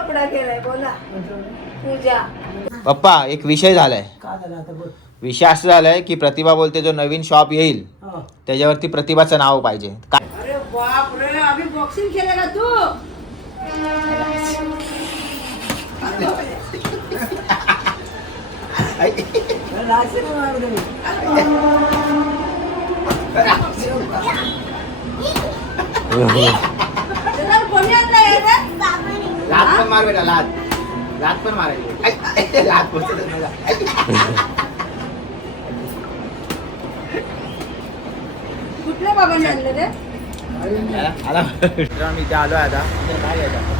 कपडा केलाय बोला. पूजा. पप्पा एक विषय झालाय. काय झालं आता बोल. विषय असं झालाय की प्रतिभा बोलते जो नवीन शॉप येईल हा. त्याच्यावरती प्रतिभाचं नाव पाहिजे. काय अरे बाप रे, आम्ही बॉक्सिंग केलं का तू? राशी नाही मारत मी. त्याला कोणी आणलंय रे? लात पण मार बेटा, लात पण मारायची. लात पोचतच नाही. कुठल्या बाबांनी आणलं रे? आला मी इथे आलोय आता. काय घ्यायचं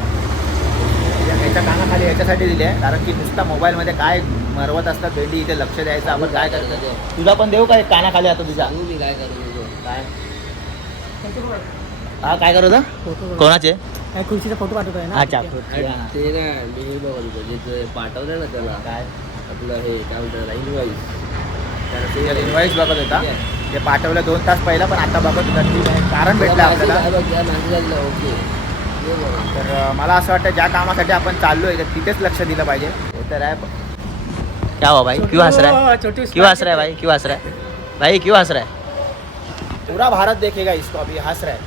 याच्या कानाखाली याच्यासाठी दिले आहे कारण की नुसता मोबाईलमध्ये काय मरवत असतात भेंडी इथे लक्ष द्यायचं. आपण काय करतो तुला पण देऊ काय कानाखाली आता तुझा मी काय करू काय हा काय करत होता? कोणाचे काय खुर्चीचा फोटो पाठवतोय ना. अच्छा ते ना मी हे बघतो जे पाठवलं ना त्याला काय आपलं हे काय म्हणतात इनवाईस ते इन्व्हाइस बघत होता. ते पाठवलं 2 तास पहिला पण आता बघत होता की कारण भेटलं आपल्याला. ओके तर मला असं वाटतं ज्या कामासाठी आपण चाललोय तर तिथेच लक्ष दिलं पाहिजे. हे तर आहे. क्या हुआ भाई, क्यों हंस रहा है? क्यों हंस रहा है भाई, क्यों हंस रहा है भाई, क्यों हंस रहा है? पूरा भारत देखेगा इसको, अभी हंस रहा है.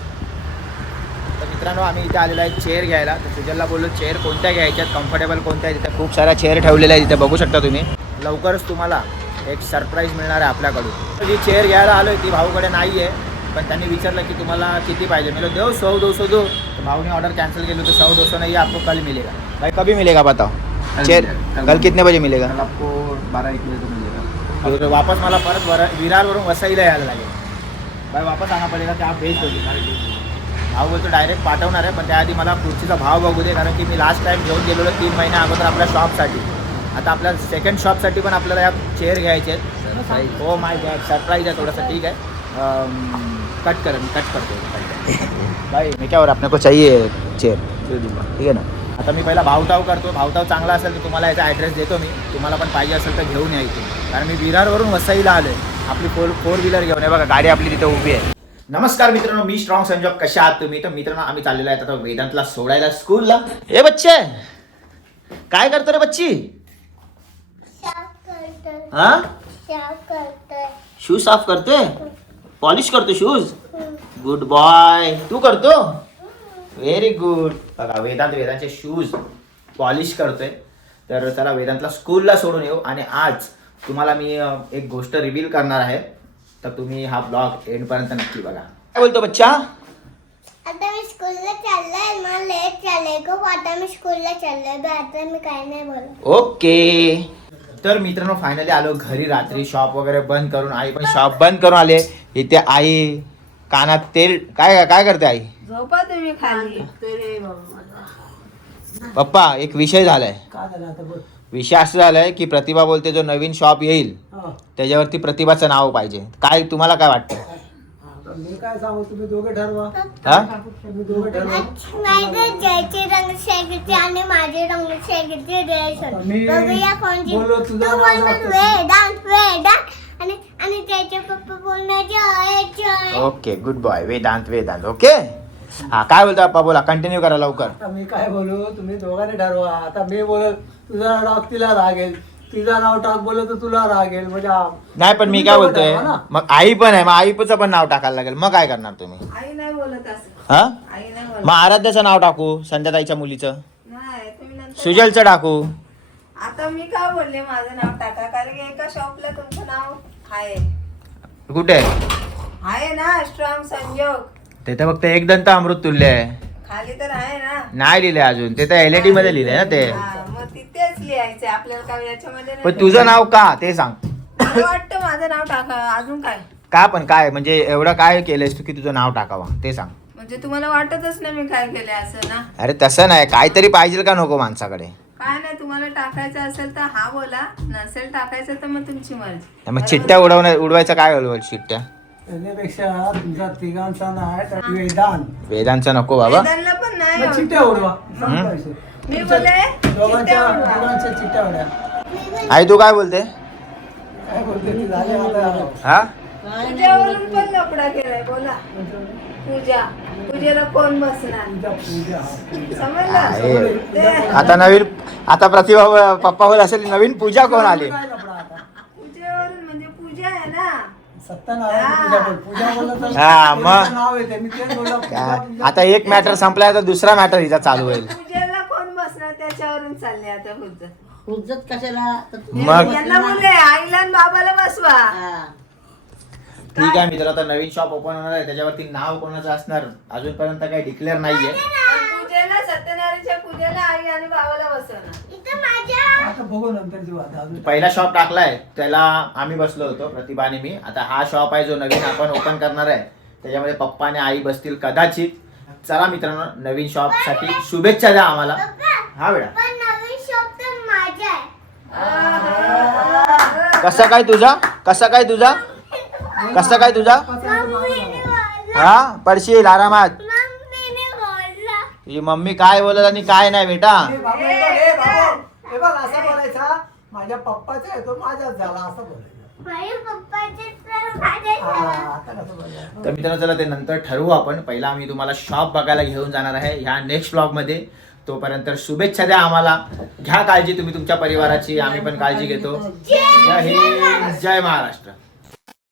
तर मित्रांनो आम्ही इथे आलेलो आहे चेअर घ्यायला. तर सुजलला बोललो चेअर कोणत्या घ्यायच्यात, कम्फर्टेबल कोणत्या आहे. तिथे खूप साऱ्या चेअर ठेवलेल्या आहेत तिथे बघू शकता तुम्ही. लवकरच तुम्हाला एक सरप्राईज मिळणार आहे आपल्याकडून. जी चेअर घ्यायला आलो ती भाऊकडे नाही आहे पण त्यांनी विचारलं की तुम्हाला किती पाहिजे. मी देव 100-200 दो. तो भाऊ ने ऑर्डर कैंसिल की तो 100-200 नहीं, आपको कल मिलेगा. भाई कभी मिलेगा बताओ चेयर? कल कितने बजे मिलेगा? कल आपको 12-1 बजे तो मिलेगा. तो वापस मला परत विरारवरून वसईला यायला लागेल. भाई वापस आना पडेगा की आप भेज दोगे? भाऊ बोलतो डायरेक्ट पाठवणार आहे पण त्याआधी मला खुर्चीचा भाव बघू दे कारण की मी लास्ट टाइम घेऊन गेलेलो 3 महिन्या अगोदर आपल्या शॉपसाठी. आता आपल्या सेकंड शॉपसाठी पण आपल्याला या चेअर घ्यायचे आहेत. हो माय गॉड सरप्राईज आहे थोडासा. ठीक आहे कट करतो भाई. मी क्या और अपने को चाहिए चेयर ठीक आहे ना. आता मी पहिला भावताव करतो. भावताव चांगला असेल तर तुम्हाला याचा ॲड्रेस देतो मी. तुम्हाला पण पाहिजे असेल तर घेऊन यायचं कारण मी विरारवरून वसईला आलो आहे आपली 4 व्हीलर घेऊन. आहे बघा गाडी आपली तिथे उभी आहे. नमस्कार मित्रांनो, मी स्ट्रॉंग संजोग. कशा आहात तुम्ही? तर मित्रांनो आम्ही चाललेलो आहे आता वेदांतला सोडायला स्कूलला. ए बच्चे काय करतो रे बच्ची? हा शूज साफ करतोय, पॉलिश करतो शूज. Good boy. तू करतो? Very good. बघा वेदांतचे शूज पॉलिश करतोय. तर चला वेदांतला स्कूलला सोडून येऊ आणि आज तुम्हाला मी एक गोष्ट रिव्हील करणार आहे. तर तुम्ही हा ब्लॉग एंडपर्यंत नक्की बघा. काय बोलतो बच्चा? आता मी स्कूलला चाललोय, मला लेट झालंय खूप. आता मी स्कूलला चाललोय, आता मी काय नाही बोलत. ओके. तर मित्रांनो फायनली आलो घरी. रात्री शॉप वगैरे बंद करून, आई पण शॉप बंद करून आले. इथे आई कानात तेल काय काय करते आई? झोपा तुम्ही खाली. पप्पा एक विषय झालाय. काय झालं आता बोल. विषय असं झालाय की प्रतिभा बोलते जो नवीन शॉप येईल हा. त्याच्यावरती प्रतिभाचं नाव पाहिजे. काय तुम्हाला काय वाटतं? आता मी काय सांगू, तुम्ही दोघे ठरवा. हा तुम्ही दोघे ठरवा. नाही तर जयची रंग शेगीची आणि माझी रंग शेगीची ड्रेस होती. मी बघूया कोणची. बोललो तू तुझं नाव बोलणार जातं. वेदांत आणि आणि त्याचे पप्पा बोलणार जय. Okay good boy. Vedant okay. हा काय बोलता पप्पा? बोला कंटिन्यू करा लवकर. आता मी काय बोलू, तुम्ही दोघांनी ठरवा. आता मी बोलत तुझा नाव तिला रागेल, तिचं नाव टाक बोलत तर तुला रागेल. म्हणजे नाही पण मी तुम्ही काय दोघं बोलतोय ठरवा ना. मग आई पण आहे, मग आईचं पण नाव टाकायला लागेल. मग काय करणार तुम्ही? आई नाही बोलत असं. हा आई नाही बोलत. मग आराध्याचं नाव टाकू, संध्याताईच्या मुलीचं, नाही तुम्ही नंतर. सुजलचं टाकू. आता मी काय बोलले माझं नाव टाका कारण की एका शॉपला तुमचं नाव आहे. कुठे आहे ना स्ट्रॉंग संजोग. ते फक्त एक दंत अमृत तुल्य आहे. खाली तर आहे ना. नाही लिहिले अजून. ते तर एलईडी मध्ये लिहिले ना ते. हा, मग तिथेच लिहायचं आपल्याला. काय याच्यामध्ये नाही पण तुझं नाव का ते सांग. मला वाटतं माझं नाव टाका. अजून काय का पण काय म्हणजे एवढं काय केलंयस तू की तुझं नाव टाकावं ते सांग. म्हणजे तुम्हाला वाटतच नाही मी काय केलंय असं ना. अरे तसं नाही, काहीतरी पाहिजे का नको माणसाकडे? काय नाही, तुम्हाला टाकायचं असेल तर हा बोला, नसेल टाकायचं तर मग तुमची मर्जी. मग चिट्ट्या उडवायचं काय बोलव चिट्ट्या? त्याच्यापेक्षा तुमचा तिघांचा नाही तर वेदांत. वेदांचा नको बाबा. वेदांना पण नाही मग चिट्ट्या उडवा. हम्म. मी बोले दोघांच्या चिट्ट्या उड्या. आई तू काय बोलते? काय बोलते ती झाले आता. हा पूजावरून पण लफडा केलाय बोला. पूजा पूजेला कोण बसणार पूजा समजलं ते आता नवीन आता प्रतिभा पप्पा बोल असेल नवीन पूजा कोण आली. पूजेवरून म्हणजे पूजा आहे ना. सत्यनारायण पूजा बोल. पूजा बोललं तर हा, मग. त्यांचं नाव येते. मी तेच बोललो, पूजा, पूजा. आता एक मॅटर संपलाय तर दुसरा मॅटर हिचा चालू होईल. पूजेला कोण बसणार त्याच्यावरून चालले आता पूजा. हुज्जत कशाला तर तू मग? यांना बोलले आईला आणि बाबाला बसवा. हा. ठीक आहे मित्र, आता नवीन शॉप ओपन होणार आहे त्याच्यावरती नाव कोणाचं असणार अजूनपर्यंत काही डिक्लेअर नाहीये. पूजेला सत्यनारायणच्या पूजेला आई आणि बाबाला बसवणार. इथं माझ्या आता बघू नंतरची वाद अजून. पहिला शॉप टाकलाय त्याला आम्ही बसलो होतो प्रतिभा आणि मी. आता हा शॉप आहे जो नवीन आपण ओपन करणार आहे त्याच्यामध्ये पप्पा आणि आई बसतील कदाचित. चला मित्रांनो, नवीन शॉप साठी शुभेच्छा द्या आम्हाला. हा बेटा, पण नवीन शॉप तर माझा आहे. कसं काय तुझा कसं काय तुझा कसं काय तुझा मम्मीने बोलला. हा पडशील आरामात. मम्मीने बोलला. ही मम्मी काय बोलत आणि काय नाही बेटा. हे बाबा, हे बाबा, हे बघ असं बोलायचा. माझ्या पप्पाचा आहे तो माझाच झाला असं बोलायचं. माझ्या पप्पाचे तर माझे हा, आता कसं बोलायचं. तर मित्रांनो चला ते नंतर ठरवू आपण. पहिला आम्ही तुम्हाला शॉप बघायला घेऊन जाणार आहे ह्या नेक्स्ट ब्लॉग मध्ये. तोपर्यंत शुभेच्छा द्या आम्हाला. घ्या काळजी तुम्ही तुमच्या परिवाराची, आम्ही पण काळजी घेतो. जय हिंद, जय महाराष्ट्र.